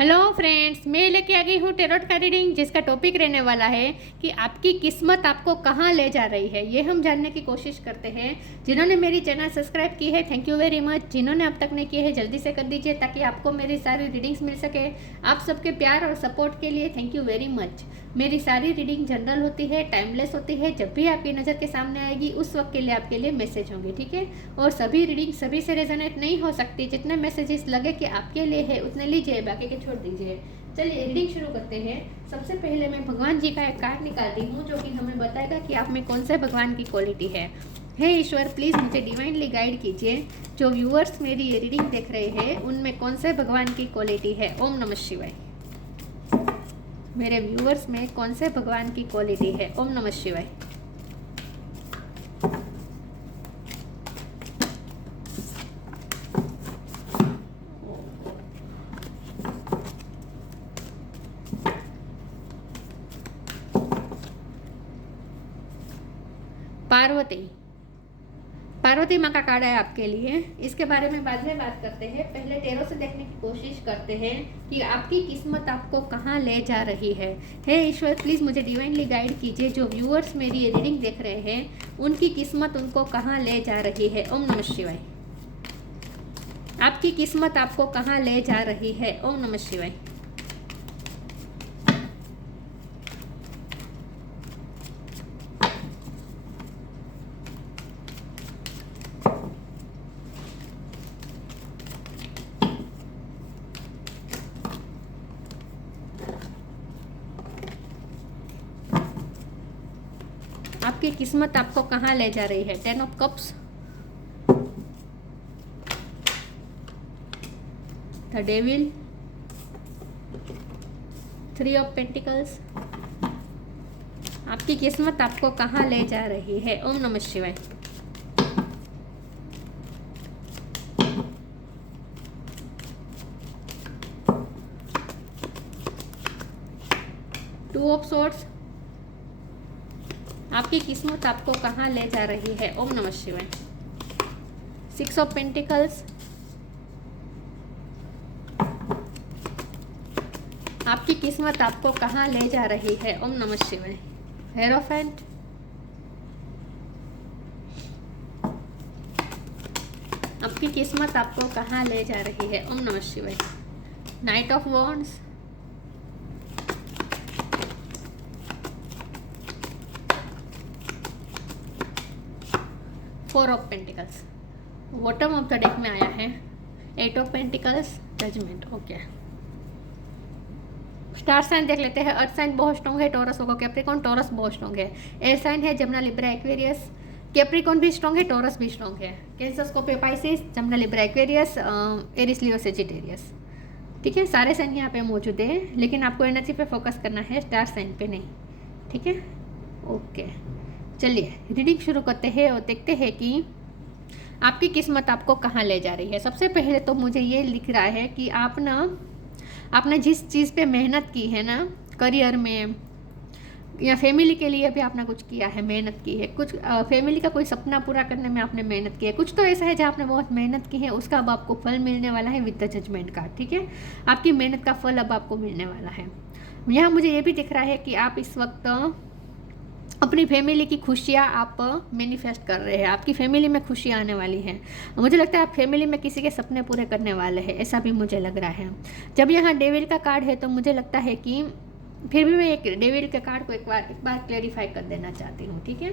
Hello friends, मैं लेके आ गई हूँ टेरोट का रीडिंग, जिसका टॉपिक रहने वाला है कि आपकी किस्मत आपको कहाँ ले जा रही है। ये हम जानने की कोशिश करते हैं। जिन्होंने मेरी चैनल सब्सक्राइब की है, थैंक यू वेरी मच। जिन्होंने अब तक नहीं की है, जल्दी से कर दीजिए ताकि आपको मेरी सारी रीडिंग्स मिल सके। आप सबके प्यार और सपोर्ट के लिए थैंक यू वेरी मच। मेरी सारी रीडिंग जनरल होती है, टाइमलेस होती है। जब भी आपकी नज़र के सामने आएगी उस वक्त के लिए आपके लिए मैसेज होंगे, ठीक है। और सभी रीडिंग सभी से रेजोनेट नहीं हो सकती। जितने मैसेजेस लगे कि आपके लिए है उतने लीजिए, बाकी के छोड़ दीजिए। चलिए रीडिंग शुरू करते हैं। सबसे पहले मैं भगवान जी का एक कार्ड निकालती हूँ जो कि हमें बताएगा कि आप में कौन से भगवान की क्वालिटी है। हे ईश्वर, प्लीज़ मुझे डिवाइनली गाइड कीजिए। जो व्यूअर्स मेरी ये रीडिंग देख रहे हैं उनमें कौन से भगवान की क्वालिटी है। ओम नमः शिवाय। मेरे व्यूअर्स में कौन से भगवान की क्वालिटी है। ओम नमः शिवाय। पार्वती माँ का कार्ड है आपके लिए। इसके बारे में बाद में बात करते हैं। पहले टेरो से देखने की कोशिश करते हैं कि आपकी किस्मत आपको कहाँ ले जा रही है। हे ईश्वर, प्लीज़ मुझे डिवाइनली गाइड कीजिए। जो व्यूअर्स मेरी ये रीडिंग देख रहे हैं उनकी किस्मत उनको कहाँ ले जा रही है। ओम नमः शिवाय। आपकी किस्मत आपको कहाँ ले जा रही है। ओम नमः शिवाय। आपकी किस्मत आपको कहाँ ले जा रही है। 10 of cups, the devil, 3 of pentacles. आपकी किस्मत आपको कहाँ ले जा रही है। ओम नमः शिवाय। Two of swords. आपकी किस्मत आपको कहाँ ले जा रही है। ओम नमः शिवाय। 6 ऑफ पेंटिकल्स। आपकी किस्मत आपको कहाँ ले जा रही है। ओम नमः शिवाय। हेरोफेंट, आपकी किस्मत आपको कहाँ ले जा रही है। ओम नमः शिवाय। Knight of wands, four of pentacles. Bottom of the deck में आया है 8 of pentacles, judgment. Okay, star sign देख लेते हैं। अर्थ साइन बहुत स्ट्रॉन्ग है, टॉरस होगा। कैप्रिकॉन, टॉरस बहुत स्ट्रॉन्ग है। एयर साइन है जमुना, लिब्रा, एक्वेरियस। कैप्रिकॉन भी स्ट्रॉन्ग है, टॉरस भी स्ट्रॉन्ग है। Cancer, Scorpio, Pisces, Gemini, Libra, Aquarius, Aries, Leo, Sagittarius. ठीक है, सारे साइन यहाँ पे मौजूद है, लेकिन आपको एनर्जी पे फोकस करना है, स्टार साइन पे नहीं। ठीक है, ओके। चलिए रीडिंग शुरू करते हैं और देखते हैं कि आपकी किस्मत आपको कहाँ ले जा रही है। सबसे पहले तो मुझे ये लिख रहा है कि आपने जिस चीज़ पे मेहनत की है ना, करियर में या फैमिली के लिए भी आपने कुछ किया है, मेहनत की है। कुछ फैमिली का कोई सपना पूरा करने में आपने मेहनत की है। कुछ तो ऐसा है जहाँ आपने बहुत मेहनत की है, उसका अब आपको फल मिलने वाला है विद द जजमेंट का। ठीक है, आपकी मेहनत का फल अब आपको मिलने वाला है। यहाँ मुझे ये भी दिख रहा है कि आप इस वक्त अपनी फैमिली की खुशियाँ आप मैनिफेस्ट कर रहे हैं। आपकी फैमिली में खुशियाँ आने वाली हैं। मुझे लगता है आप फैमिली में किसी के सपने पूरे करने वाले हैं, ऐसा भी मुझे लग रहा है। जब यहाँ डेविल का कार्ड है तो मुझे लगता है कि फिर भी मैं एक डेविल के कार्ड को एक बार क्लेरिफाई कर देना चाहती हूँ। ठीक है,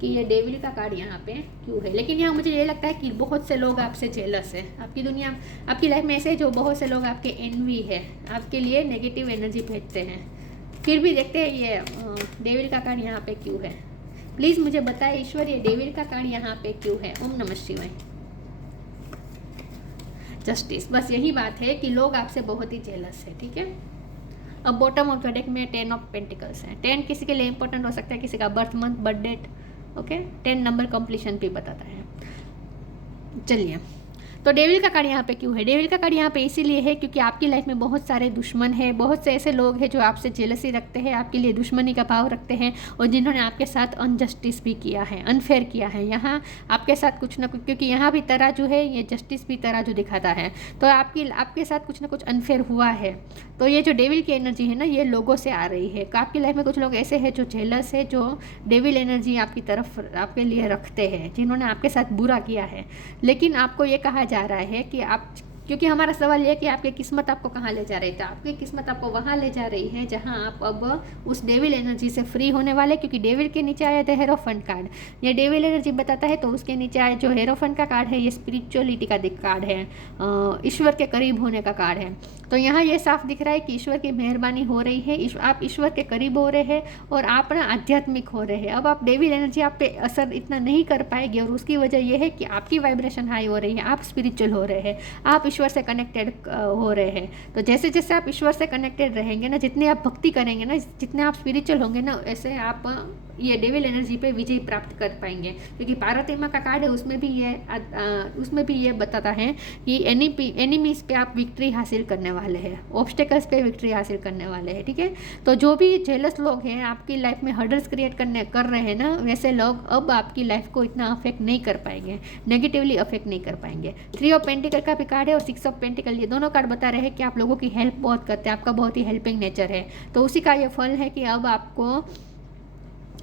कि ये डेविल का कार्ड यहाँ पे क्यों है। लेकिन यहाँ मुझे ये लगता है कि बहुत से लोग आपसे जेलस है। आपकी दुनिया, आपकी लाइफ में ऐसे जो बहुत से लोग आपके एनवी है, आपके लिए नेगेटिव एनर्जी भेजते हैं। फिर भी देखते हैं ये डेविल का कार्ड यहाँ पे क्यों है। प्लीज़ मुझे बताए ईश्वर, ये डेविल का कार्ड यहाँ पे क्यों है। ओम नमः शिवाय। जस्टिस, बस यही बात है कि लोग आपसे बहुत ही जेलस है। ठीक है, अब बॉटम ऑफ द डेक में 10 ऑफ पेंटिकल्स है। 10 किसी के लिए इंपॉर्टेंट हो सकता है, किसी का birth month, birth date. Okay, 10 number completion भी बताता है। चलिए, तो डेविल का कार्ड यहाँ पे क्यों है? डेविल का कार्ड यहाँ पे इसीलिए है क्योंकि आपकी लाइफ में बहुत सारे दुश्मन हैं, बहुत से ऐसे लोग हैं जो आपसे जेलसी रखते हैं, आपके लिए दुश्मनी का भाव रखते हैं और जिन्होंने आपके साथ अनजस्टिस भी किया है, अनफेयर किया है। यहाँ आपके साथ कुछ ना कुछ, क्योंकि यहाँ भी तराजू है, ये जस्टिस भी तराजू दिखाता है, तो आपके साथ कुछ ना कुछ अनफेयर हुआ है। तो ये जो डेविल की एनर्जी है ना, ये लोगों से आ रही है। आपकी लाइफ में कुछ लोग ऐसे हैं जो जेलस है, जो डेविल एनर्जी आपकी तरफ आपके लिए रखते हैं, जिन्होंने आपके साथ बुरा किया है। लेकिन आपको ये कहा जा रहा है कि आप, क्योंकि हमारा सवाल ये कि आपकी किस्मत आपको कहाँ ले जा रही है, आपकी किस्मत आपको वहाँ ले जा रही है जहाँ आप अब उस डेविल एनर्जी से फ्री होने वाले। क्योंकि डेविल के नीचे आया था हेरोफेंट कार्ड, ये डेविल एनर्जी बताता है, तो उसके नीचे आया जो हेरोफेंट का कार्ड है, ये स्पिरिचुअलिटी का कार्ड है, ईश्वर के करीब होने का कार्ड है। तो यहाँ ये साफ दिख रहा है कि ईश्वर की मेहरबानी हो रही है, आप ईश्वर के करीब हो रहे हैं और आप ना आध्यात्मिक हो रहे हैं। अब आप डेविल एनर्जी आप पे असर इतना नहीं कर पाएगी और उसकी वजह यह है कि आपकी वाइब्रेशन हाई हो रही है, आप स्पिरिचुअल हो रहे हैं, आप ईश्वर से कनेक्टेड हो रहे हैं। तो जैसे जैसे आप ईश्वर से कनेक्टेड रहेंगे ना, जितनी आप भक्ति करेंगे ना, जितने आप स्पिरिचुअल होंगे ना, ऐसे आप ये डेविल एनर्जी पे विजय प्राप्त कर पाएंगे। क्योंकि पार्वती माँ का कार्ड है, उसमें भी ये बताता है कि एनिमीज पे आप विक्ट्री हासिल करने वाले हैं, ऑब्स्टेकल्स पे विक्ट्री हासिल करने वाले हैं। ठीक है, तो जो भी जेलस लोग हैं, आपकी लाइफ में हर्डल्स क्रिएट कर रहे हैं ना, वैसे लोग अब आपकी लाइफ को इतना अफेक्ट नहीं कर पाएंगे, नेगेटिवली अफेक्ट नहीं कर पाएंगे। 3 ऑफ पेंटिकल का भी कार्ड है और 6 ऑफ पेंटिकल, ये दोनों कार्ड बता रहे हैं कि आप लोगों की हेल्प बहुत करते हैं, आपका बहुत ही हेल्पिंग नेचर है। तो उसी का ये फल है कि अब आपको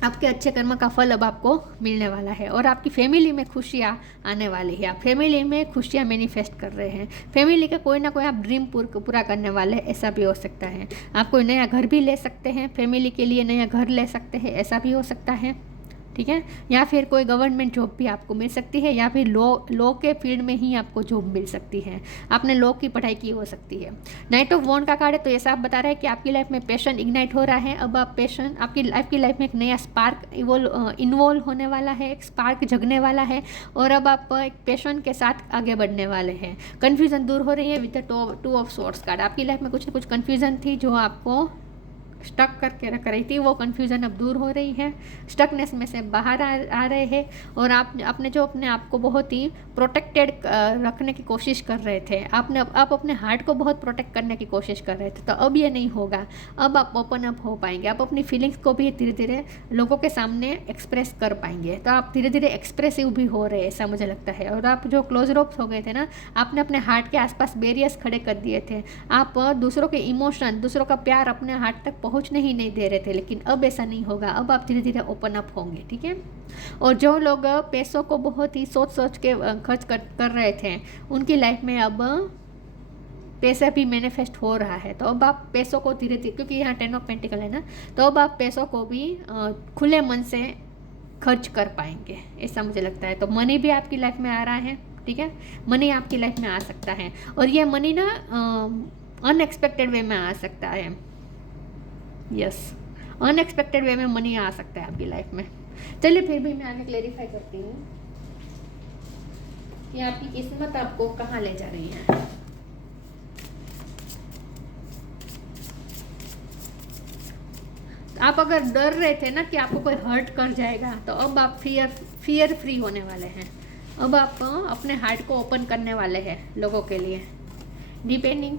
आपके अच्छे कर्म का फल अब आपको मिलने वाला है और आपकी फैमिली में खुशियाँ आने वाली है। आप फैमिली में खुशियाँ मैनिफेस्ट कर रहे हैं, फैमिली का कोई ना कोई आप ड्रीम पूरा करने वाले हैं, ऐसा भी हो सकता है। आप कोई नया घर भी ले सकते हैं, फैमिली के लिए नया घर ले सकते हैं, ऐसा भी हो सकता है। ठीक है, या फिर कोई गवर्नमेंट जॉब भी आपको मिल सकती है, या फिर लॉ के फील्ड में ही आपको जॉब मिल सकती है, आपने लॉ की पढ़ाई की हो सकती है। नाइट ऑफ वॉन्ड का कार्ड है, तो ये साफ बता रहा है कि आपकी लाइफ में पैशन इग्नाइट हो रहा है। अब आप पैशन, आपकी लाइफ में एक नया स्पार्क इन्वॉल्व होने वाला है, एक स्पार्क जगने वाला है और अब आप एक पैशन के साथ आगे बढ़ने वाले हैं। कन्फ्यूजन दूर हो रही है with the 2 of swords card. आपकी लाइफ में कुछ ना कुछ कन्फ्यूजन थी जो आपको स्टक करके रख रही थी, वो कन्फ्यूज़न अब दूर हो रही है, स्टकनेस में से बाहर आ रहे हैं और आपने जो अपने आप को बहुत ही प्रोटेक्टेड रखने की कोशिश कर रहे थे, आप अपने हार्ट को बहुत प्रोटेक्ट करने की कोशिश कर रहे थे, तो अब ये नहीं होगा। अब आप ओपन अप हो पाएंगे, आप अपनी फीलिंग्स को भी धीरे धीरे लोगों के सामने एक्सप्रेस कर पाएंगे। तो आप धीरे धीरे एक्सप्रेसिव भी हो रहे हैं, ऐसा मुझे लगता है। और आप जो क्लोज रोप्स हो गए थे ना, आपने अपने हार्ट के आसपास बैरियर्स खड़े कर दिए थे, आप दूसरों के इमोशन, दूसरों का प्यार अपने हार्ट तक पहुंचने ही नहीं दे रहे थे, लेकिन अब ऐसा नहीं होगा। अब आप धीरे धीरे ओपन अप होंगे। ठीक है, और जो लोग पैसों को बहुत ही सोच के खर्च कर रहे थे, उनकी लाइफ में अब पैसा भी मैनिफेस्ट हो रहा है। तो अब आप पैसों को धीरे धीरे, क्योंकि यहाँ 10 ऑफ पेंटिकल है ना, तो अब आप पैसों को भी खुले मन से खर्च कर पाएंगे, ऐसा मुझे लगता है। तो मनी भी आपकी लाइफ में आ रहा है। ठीक है, मनी आपकी लाइफ में आ सकता है और ये मनी ना अनएक्सपेक्टेड वे में आ सकता है। यस, अनएक्सपेक्टेड वे में मनी आ सकता है आपकी लाइफ में। चलिए फिर भी मैं आगे क्लेरिफाई करती हूँ कि आपकी किस्मत आपको कहाँ ले जा रही है। आप अगर डर रहे थे ना कि आपको कोई हर्ट कर जाएगा, तो अब आप फियर फ्री होने वाले हैं। अब आप अपने हार्ट को ओपन करने वाले हैं लोगों के लिए। डिपेंडिंग,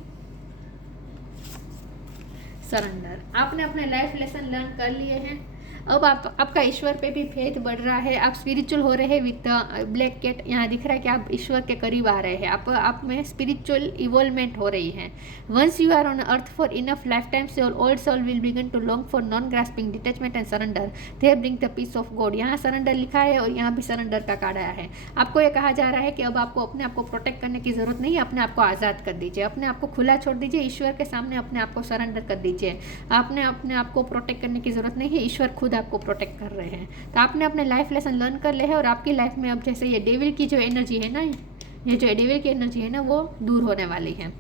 सरेंडर, आपने अपने लाइफ लेसन लर्न कर लिए हैं। अब आपका ईश्वर पे भी फेथ बढ़ रहा है, आप स्पिरिचुअल हो रहे हैं विद ब्लैक कैट। यहाँ दिख रहा है कि आप ईश्वर के करीब आ रहे हैं, आप में स्पिरिचुअल इवॉल्वमेंट हो रही है। Once you are on earth for enough lifetimes, your old soul will begin to long for non grasping detachment and surrender, they bring the peace of God. यहाँ सरेंडर लिखा है और यहाँ भी surrender का कार्ड आया है। आपको ये कहा जा रहा है कि अब आपको अपने आप को प्रोटेक्ट करने की जरूरत नहीं है, अपने आप को आज़ाद कर दीजिए, अपने आप को खुला छोड़ दीजिए, ईश्वर के सामने अपने आप को सरेंडर कर दीजिए। आपने अपने आप को प्रोटेक्ट करने की जरूरत नहीं है, ईश्वर खुद आपको प्रोटेक्ट कर रहे हैं। तो आपने अपने लाइफ लेसन लर्न कर ले है और आपकी लाइफ में अब जैसे ये डेविल की जो एनर्जी है ना, ये जो डेविल की एनर्जी है ना, वो दूर होने वाली है।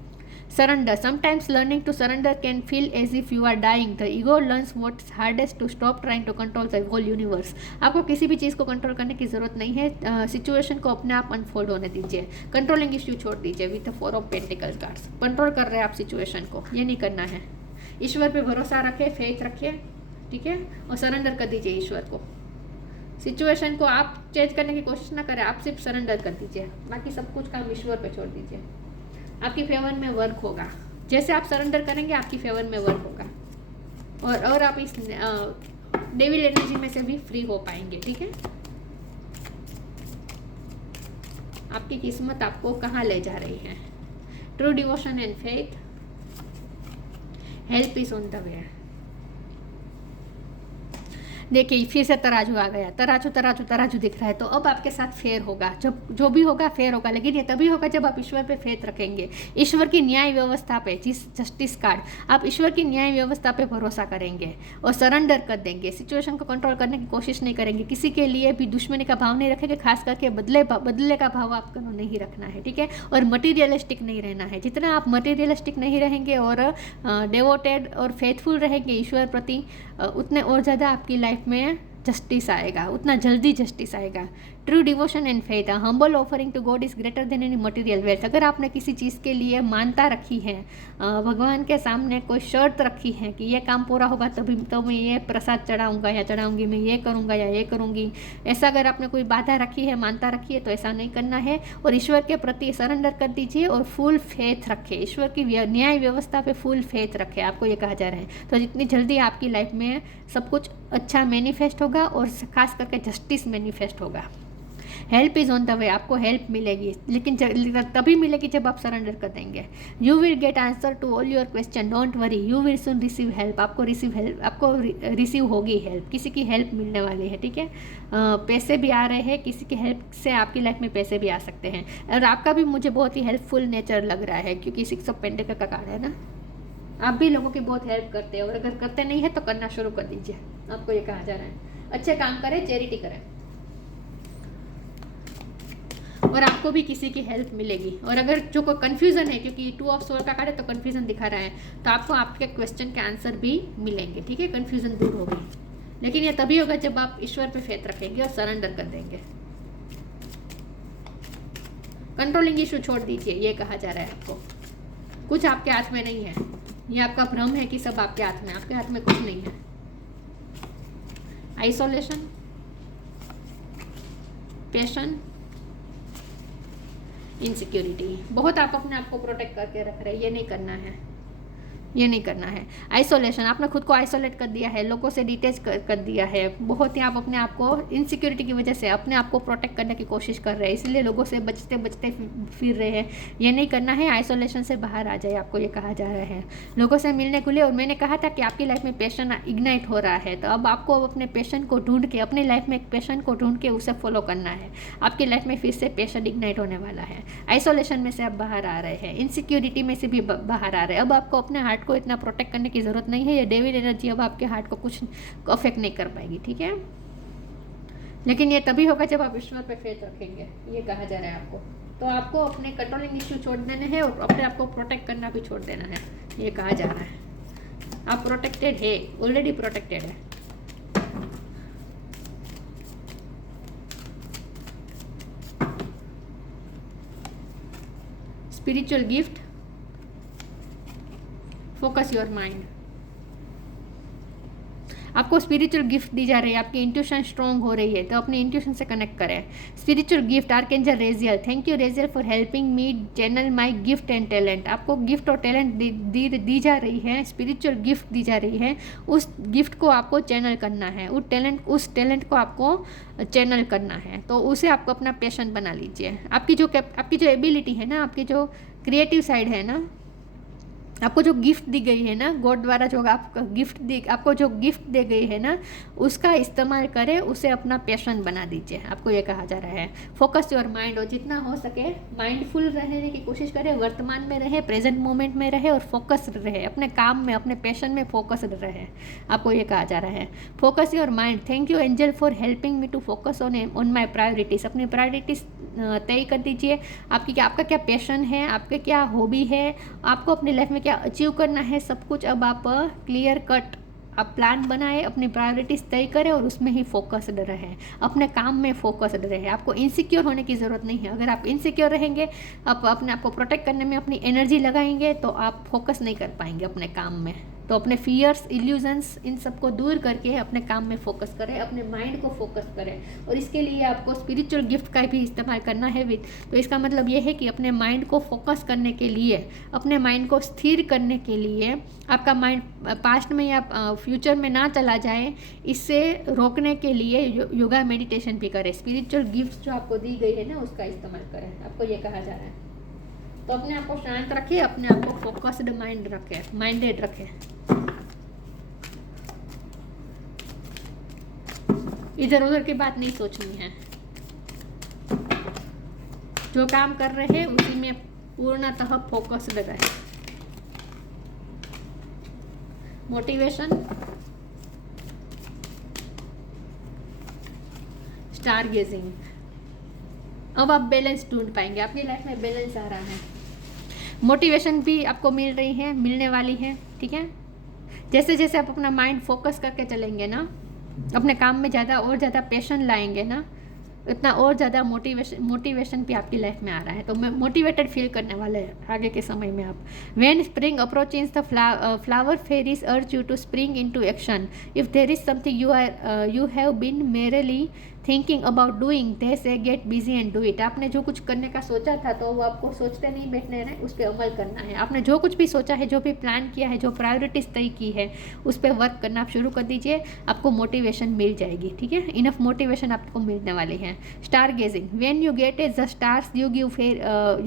Surrender, sometimes learning to surrender can feel as if you are dying. The ego learns what's hardest to stop trying to control the whole universe. आपको किसी भी चीज़ को कंट्रोल करने की जरूरत नहीं है, सिचुएशन को अपने आप अनफोल्ड होने दीजिए, कंट्रोलिंग इश्यू छोड़ दीजिए। With the 4 of pentacles cards, control कर रहे हैं आप सिचुएशन को, ये नहीं करना है। ईश्वर पे भरोसा रखें, फेथ रखिए, ठीक है, और सरेंडर कर दीजिए ईश्वर को। सिचुएशन को आप चेंज करने की कोशिश ना करें, आप सिर्फ सरेंडर कर दीजिए, बाकी सब कुछ काम ईश्वर पे छोड़ दीजिए, आपकी फेवर में वर्क होगा। जैसे आप सरेंडर करेंगे आपकी फेवर में वर्क होगा और आप इस डेविल एनर्जी में से भी फ्री हो पाएंगे। ठीक है, आपकी किस्मत आपको कहाँ ले जा रही है। True devotion and faith, help is on the way. देखिए फिर से तराजू आ गया, तराजू तराजू तराजू दिख रहा है, तो अब आपके साथ फेयर होगा, जब जो भी होगा फेयर होगा, लेकिन ये तभी होगा जब आप ईश्वर पे फेथ रखेंगे, ईश्वर की न्याय व्यवस्था पे, जिस जस्टिस कार्ड, आप ईश्वर की न्याय व्यवस्था पे भरोसा करेंगे और सरेंडर कर देंगे, सिचुएशन को कंट्रोल करने की कोशिश नहीं करेंगे, किसी के लिए भी दुश्मनी का भाव नहीं रखेंगे, खास करके बदले का भाव आपको नहीं रखना है। ठीक है, और मटीरियलिस्टिक नहीं रहना है। जितना आप मटीरियलिस्टिक नहीं रहेंगे और डिवोटेड और फेथफुल रहेंगे ईश्वर प्रति, उतने और ज़्यादा आपकी लाइफ में जस्टिस आएगा, उतना जल्दी जस्टिस आएगा। True devotion and faith, humble offering to God is greater than any material wealth. अगर आपने किसी चीज़ के लिए मानता रखी है, भगवान के सामने कोई शर्त रखी है कि ये काम पूरा होगा तभी तो मैं ये प्रसाद चढ़ाऊंगा या चढ़ाऊंगी, मैं ये करूंगा या ये करूंगी, ऐसा अगर आपने कोई बाधा रखी है, मानता रखी है, तो ऐसा नहीं करना है और ईश्वर के प्रति सरेंडर कर दीजिए और फुल फेथ रखें, ईश्वर की न्याय व्यवस्था पे फुल फेथ रखें, आपको ये कहा जा रहा है। तो जितनी जल्दी आपकी लाइफ में सब कुछ अच्छा मैनिफेस्ट होगा और खास करके जस्टिस मैनिफेस्ट होगा। Help is on the way, आपको हेल्प मिलेगी, लेकिन तभी मिलेगी जब आप सरेंडर कर देंगे। You will get answer to all your question, don't worry, you will soon receive help, आपको रिसीव होगी हेल्प, किसी की हेल्प मिलने वाली है। ठीक है, पैसे भी आ रहे हैं, किसी की हेल्प से आपकी लाइफ में पैसे भी आ सकते हैं। और आपका भी मुझे बहुत ही हेल्पफुल नेचर लग रहा है, क्योंकि 6 ऑफ पेंटिकल का कार्ड है ना, आप भी लोगों की बहुत हेल्प करते हैं और अगर करते नहीं है तो करना शुरू कर दीजिए, आपको ये कहा जा रहा है। अच्छे काम करें, चैरिटी करें और आपको भी किसी की हेल्प मिलेगी। और अगर जो कोई कन्फ्यूज़न है, क्योंकि 2 ऑफ सोर्ड का कार्ड है तो कन्फ्यूज़न दिखा रहा है, तो आपको आपके क्वेश्चन के आंसर भी मिलेंगे। ठीक है, कन्फ्यूज़न दूर होगी, लेकिन ये तभी होगा जब आप ईश्वर पे फेथ रखेंगे और सरेंडर कर देंगे। कंट्रोलिंग इशू छोड़ दीजिए, ये कहा जा रहा है आपको। कुछ आपके हाथ में नहीं है, ये आपका भ्रम है कि सब आपके हाथ में, आपके हाथ में कुछ नहीं है। आइसोलेशन, पैशन, इनसिक्योरिटी, बहुत आप अपने आप को प्रोटेक्ट करके रख रहे हैं, ये नहीं करना है, ये नहीं करना है। आइसोलेशन, आपने खुद को आइसोलेट कर दिया है, लोगों से डिटेच कर दिया है, बहुत ही आप अपने आप को इनसिक्योरिटी की वजह से अपने आप को प्रोटेक्ट करने की कोशिश कर रहे हैं, इसलिए लोगों से बचते बचते फिर रहे हैं, ये नहीं करना है। आइसोलेशन से बाहर आ जाए, आपको ये कहा जा रहा है, लोगों से मिलने के लिए। और मैंने कहा था कि आपकी लाइफ में पैशन इग्नाइट हो रहा है, तो अब आपको अपने पैशन को ढूंढ के, अपनी लाइफ में एक पैशन को ढूंढ के उसे फॉलो करना है। आपकी लाइफ में फिर से पैशन इग्नाइट होने वाला है। आइसोलेशन में से आप बाहर आ रहे हैं, इनसिक्योरिटी में से भी बाहर आ रहे हैं। अब आपको अपने हार्ट को इतना प्रोटेक्ट करने की ज़रूरत नहीं है, ये डेविल एनर्जी अब आपके हार्ट को कुछ अफेक्ट नहीं कर पाएगी। ठीक है, लेकिन ये तभी होगा जब आप ईश्वर पे फेथ रखेंगे, ये कहा जा रहा है आपको। तो आपको अपने कंट्रोलिंग इश्यू छोड़ देने हैं और अपने आप को प्रोटेक्ट करना भी छोड़ देना है, ये कहा जा रहा है। आप प्रोटेक्टेड है, ऑलरेडी प्रोटेक्टेड है। Spiritual gift, focus your mind, आपको स्पिरिचुअल गिफ्ट दी जा रही है, आपकी इंट्यूशन स्ट्रॉन्ग हो रही है, तो अपने इंट्यूशन से कनेक्ट करें। Spiritual gift, archangel Raziel, thank you Raziel for helping me channel my gift and talent. आपको गिफ्ट और टैलेंट दी जा रही है, स्पिरिचुअल गिफ्ट दी जा रही है, उस गिफ्ट को आपको चैनल करना है, उस टैलेंट को आपको चैनल करना है, तो उसे आपको अपना पैशन बना लीजिए। आपकी जो एबिलिटी है ना, आपकी जो क्रिएटिव साइड है ना, आपको जो गिफ्ट दी गई है ना, गॉड द्वारा जो आपको जो गिफ्ट दी गई है ना, उसका इस्तेमाल करें, उसे अपना पैशन बना दीजिए, आपको ये कहा जा रहा है। फोकस योर माइंड, और जितना हो सके माइंडफुल रहने की कोशिश करें, वर्तमान में रहे, प्रेजेंट मोमेंट में रहे और फोकस रहे, अपने काम में, अपने पैशन में फोकस रहे, आपको ये कहा जा रहा है। Focus your mind, thank you angel for helping me to focus on my priorities. अपनी प्रायोरिटीज़ तय कर दीजिए, आपका क्या पैशन है, आपके क्या हॉबी है, आपको अपनी लाइफ में क्या अचीव करना है, सब कुछ अब आप क्लियर कट आप प्लान बनाएं, अपनी प्रायोरिटीज़ तय करें और उसमें ही फोकस्ड रहें, अपने काम में फोकस्ड रहें। आपको इनसिक्योर होने की ज़रूरत नहीं है। अगर आप इनसिक्योर रहेंगे, आप अपने आप को प्रोटेक्ट करने में अपनी एनर्जी लगाएंगे, तो आप फोकस नहीं कर पाएंगे अपने काम में। तो अपने फियर्स, इल्यूजन्स, इन सबको दूर करके अपने काम में फोकस करें, अपने माइंड को फोकस करें। और इसके लिए आपको स्पिरिचुअल गिफ्ट का भी इस्तेमाल करना है तो इसका मतलब ये है कि अपने माइंड को फोकस करने के लिए, अपने माइंड को स्थिर करने के लिए, आपका माइंड पास्ट में या फ्यूचर में ना चला जाए, इससे रोकने के लिए योगा मेडिटेशन भी करें। स्पिरिचुअल गिफ्ट जो आपको दी गई है ना, उसका इस्तेमाल करें, आपको ये कहा जा रहा है। तो अपने आप को शांत रखिए, अपने आप को फोकस्ड माइंड रखें, माइंडेड रखें। इधर उधर की बात नहीं सोचनी है। जो काम कर रहे हैं उसी में पूर्णतः फोकस्ड रहे। Motivation, star gazing. अब आप बैलेंस ढूंढ पाएंगे, अपनी लाइफ में बैलेंस आ रहा है। मोटिवेशन भी आपको मिल रही है, मिलने वाली है, ठीक है। जैसे जैसे आप अपना माइंड फोकस करके चलेंगे ना, अपने काम में ज़्यादा और ज़्यादा पैशन लाएंगे ना, इतना और ज़्यादा मोटिवेशन भी आपकी लाइफ में आ रहा है। तो मैं मोटिवेटेड फील करने वाले हैं आगे के समय में आप। When spring approaches the flower fairies urge you to spring into action. If there is something you have been merely thinking about doing, they say get busy and do it. आपने जो कुछ करने का सोचा था तो वो आपको सोचते नहीं बैठने है, उस पर अमल करना है। आपने जो कुछ भी सोचा है, जो भी प्लान किया है, जो प्रायोरिटीज तय की है, उस पर वर्क करना आप शुरू कर दीजिए, आपको मोटिवेशन मिल जाएगी, ठीक है। इनफ मोटिवेशन आपको मिलने वाली है। Star gazing, when you gaze at the stars you give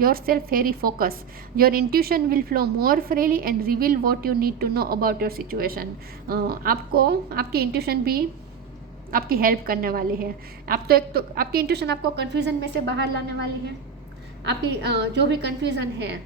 yourself very focus, your intuition will flow more freely and reveal what you need to know about your situation. आपको आपकी intuition भी आपकी help करने वाली है। आप तो आपकी इंट्यूशन आपको कन्फ्यूज़न में से बाहर लाने वाली है। आपकी जो भी कन्फ्यूज़न है,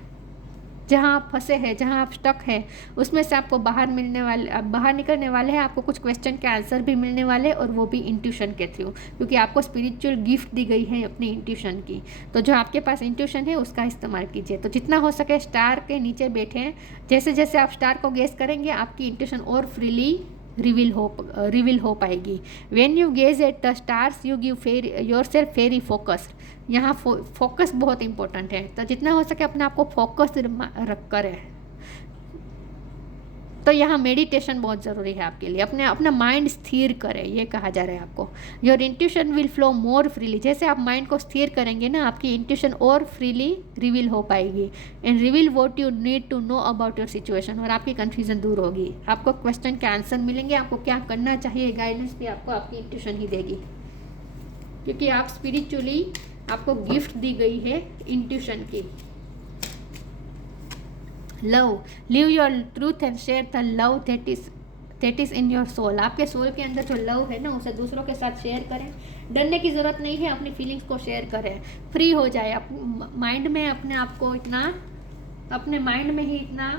जहाँ आप फंसे हैं, जहाँ आप स्टक हैं, उसमें से आपको बाहर निकलने वाले हैं। आपको कुछ क्वेश्चन के आंसर भी मिलने वाले, और वो भी इंट्यूशन के थ्रू, क्योंकि आपको स्पिरिचुअल गिफ्ट दी गई है अपनी इंट्यूशन की। तो जो आपके पास इंट्यूशन है उसका इस्तेमाल कीजिए। तो जितना हो सके स्टार के नीचे बैठे, जैसे जैसे आप स्टार को गेस करेंगे, आपकी इंट्यूशन और फ्रीली रिवील हो पाएगी। When you gaze at the stars you give yourself very focused. यहाँ फोकस बहुत इंपॉर्टेंट है, तो जितना हो सके अपने आप को फोकस रख कर है। तो यहाँ मेडिटेशन बहुत ज़रूरी है आपके लिए। अपना माइंड स्थिर करें, ये कहा जा रहा है आपको। Your intuition will flow more freely. जैसे आप माइंड को स्थिर करेंगे ना, आपकी इंट्यूशन और फ्रीली रिवील हो पाएगी and reveal what you need to know about your situation. और आपकी कन्फ्यूजन दूर होगी, आपको क्वेश्चन के आंसर मिलेंगे, आपको क्या करना चाहिए, गाइडेंस भी आपको आपकी इंट्यूशन ही देगी, क्योंकि आप स्पिरिचुअली, आपको गिफ्ट दी गई है इंट्यूशन की। Love, live your truth and share the love that is in your soul. आपके सोल के अंदर जो लव है ना, उसे दूसरों के साथ शेयर करें। डरने की ज़रूरत नहीं है, अपनी फीलिंग्स को शेयर करें, फ्री हो जाए। माइंड में अपने आप को इतना, अपने माइंड में ही इतना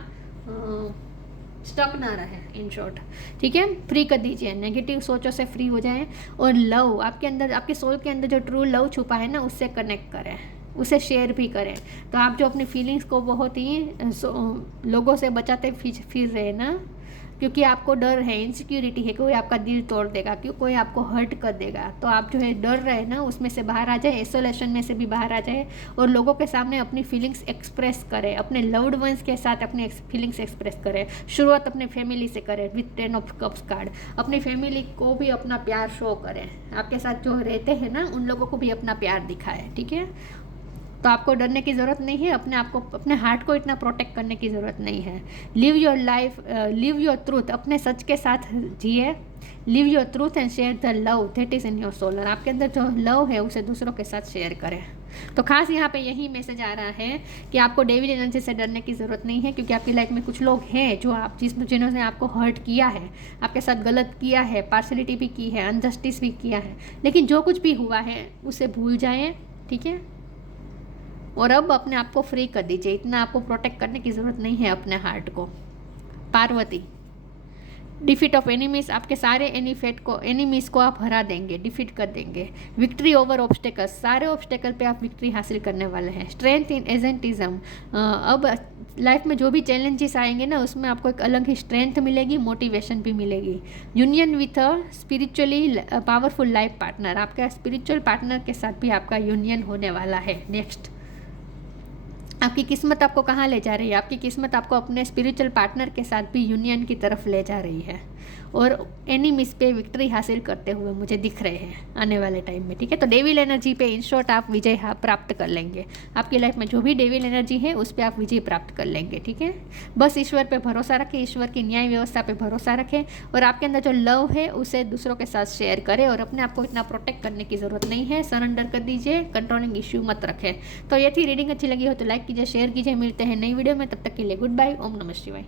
स्टक ना रहे, इन शॉर्ट, ठीक है। फ्री कर दीजिए, नेगेटिव सोचों से फ्री हो जाएं। और लव, आपके अंदर, आपके सोल के अंदर जो ट्रू लव छुपा है ना, उससे कनेक्ट करें, उसे शेयर भी करें। तो आप जो अपनी फीलिंग्स को बहुत ही लोगों से बचाते फिर रहे ना, क्योंकि आपको डर है, इनसिक्योरिटी है, कोई आपका दिल तोड़ देगा, क्यों कोई आपको हर्ट कर देगा। तो आप जो है डर रहे ना, उसमें से बाहर आ जाए, आइसोलेशन में से भी बाहर आ जाए, और लोगों के सामने अपनी फीलिंग्स एक्सप्रेस करें, अपने लव्ड वंस के साथ अपनी फीलिंग्स एक्सप्रेस करें। शुरुआत अपने फैमिली से करें विथ 10 ऑफ कप्स कार्ड। अपनी फैमिली को भी अपना प्यार शो करें, आपके साथ जो रहते हैं ना, उन लोगों को भी अपना प्यार दिखाएं, ठीक है। तो आपको डरने की ज़रूरत नहीं है, अपने आप को, अपने हार्ट को इतना प्रोटेक्ट करने की ज़रूरत नहीं है। Live your life, live your truth, अपने सच के साथ जिए। Live your truth and share the love that is in your soul. और आपके अंदर जो लव है उसे दूसरों के साथ शेयर करें। तो खास यहाँ पे यही मैसेज आ रहा है कि आपको डेविल एनर्जी से डरने की ज़रूरत नहीं है, क्योंकि आपकी लाइफ में कुछ लोग हैं जो जिन्होंने आपको हर्ट किया है, आपके साथ गलत किया है, पार्शलिटी भी की है, अनजस्टिस भी किया है। लेकिन जो कुछ भी हुआ है उसे भूल जाएं, ठीक है। और अब अपने आप को फ्री कर दीजिए, इतना आपको प्रोटेक्ट करने की ज़रूरत नहीं है अपने हार्ट को। पार्वती, डिफीट ऑफ एनिमीज, आपके सारे एनिमीज़ को आप हरा देंगे, डिफीट कर देंगे। विक्ट्री ओवर ऑब्स्टेकल्स, सारे ऑब्स्टेकल पे आप विक्ट्री हासिल करने वाले हैं। स्ट्रेंथ इन एजेंटिज्म, अब लाइफ में जो भी चैलेंजेस आएंगे ना, उसमें आपको एक अलग ही स्ट्रेंथ मिलेगी, मोटिवेशन भी मिलेगी। Union with a spiritually powerful life partner, आपका स्पिरिचुअल पार्टनर के साथ भी आपका यूनियन होने वाला है। नेक्स्ट, आपकी किस्मत आपको कहाँ ले जा रही है? आपकी किस्मत आपको अपने स्पिरिचुअल पार्टनर के साथ भी यूनियन की तरफ ले जा रही है और एनिमीज पे विक्ट्री हासिल करते हुए मुझे दिख रहे हैं आने वाले टाइम में, ठीक है। तो डेविल एनर्जी पे इन शॉर्ट आप विजय प्राप्त कर लेंगे। आपकी लाइफ में जो भी डेविल एनर्जी है उस पर आप विजय प्राप्त कर लेंगे, ठीक है। बस ईश्वर पे भरोसा रखें, ईश्वर की न्याय व्यवस्था पे भरोसा रखें और आपके अंदर जो लव है उसे दूसरों के साथ शेयर करें और अपने आप को इतना प्रोटेक्ट करने की ज़रूरत नहीं है। सरेंडर कर दीजिए, कंट्रोलिंग इश्यू मत रखें। तो ये थी रीडिंग, अच्छी लगी हो तो लाइक कीजिए, शेयर कीजिए। मिलते हैं नई वीडियो में, तब तक के लिए गुड बाय। ओम नमः शिवाय।